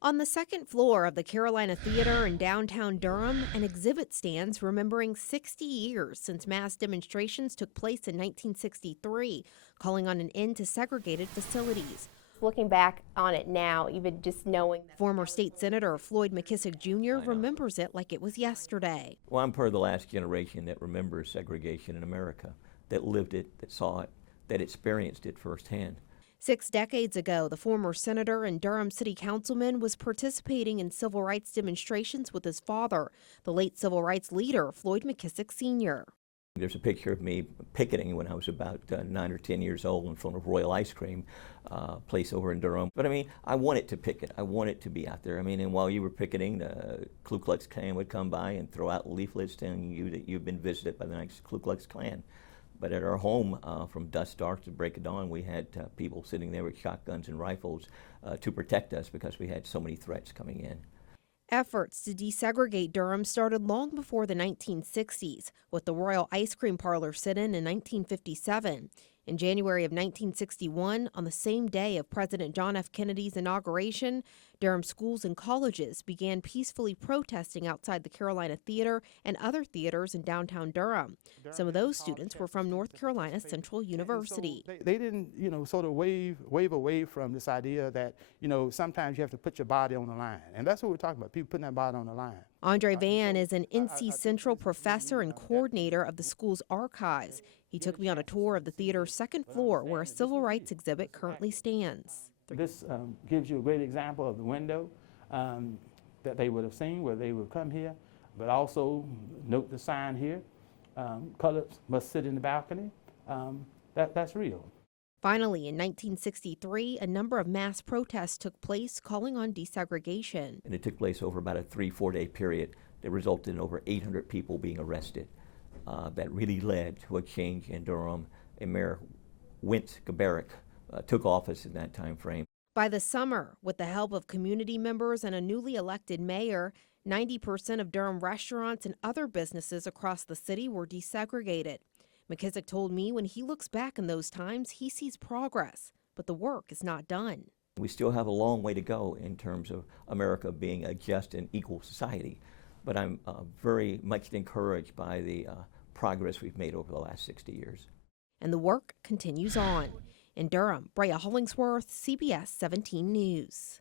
On the second floor of the Carolina Theater in downtown Durham, an exhibit stands remembering 60 years since mass demonstrations took place in 1963, calling on an end to segregated facilities. Looking back on it now, even just knowing that Former state senator Floyd McKissick Jr. remembers it like it was yesterday. Well, I'm part of the last generation that remembers segregation in America, that lived it, that saw it, that experienced it firsthand. 6 decades ago, the former senator and Durham city councilman was participating in civil rights demonstrations with his father, the late civil rights leader Floyd McKissick Sr. There's a picture of me picketing when I was about 9 or 10 years old in front of Royal Ice Cream place over in Durham. But I mean, I wanted to picket. I wanted to be out there. I mean, and while you were picketing, the Ku Klux Klan would come by and throw out leaflets telling you that you've been visited by the next Ku Klux Klan. But at our home, from dusk dark to break of dawn, we had people sitting there with shotguns and rifles to protect us because we had so many threats coming in. Efforts to desegregate Durham started long before the 1960s, with the Royal Ice Cream Parlor sit-in in 1957. In January of 1961, on the same day of President John F. Kennedy's inauguration, Durham schools and colleges began peacefully protesting outside the Carolina Theater and other theaters in downtown Durham. Some of those students were from North Carolina Central University. So they didn't, sort of wave away from this idea that, sometimes you have to put your body on the line. And that's what we're talking about, people putting that body on the line. Andre Van is an NC Central professor and coordinator of the school's archives. He took me on a tour of the theater's second floor where a civil rights exhibit currently stands. This gives you a great example of the window that they would have seen where they would come here, but also note the sign here, colored must sit in the balcony. That's real. Finally, in 1963, a number of mass protests took place calling on desegregation. And it took place over about a 3-4 day period that resulted in over 800 people being arrested. That really led to a change in Durham. And Mayor Wentz Gabarick took office in that time frame. By the summer, with the help of community members and a newly elected mayor, 90% of Durham restaurants and other businesses across the city were desegregated. McKissick told me when he looks back in those times, he sees progress, but the work is not done. We still have a long way to go in terms of America being a just and equal society, but I'm very much encouraged by the progress we've made over the last 60 years. And the work continues on. In Durham, Brea Hollingsworth, CBS 17 News.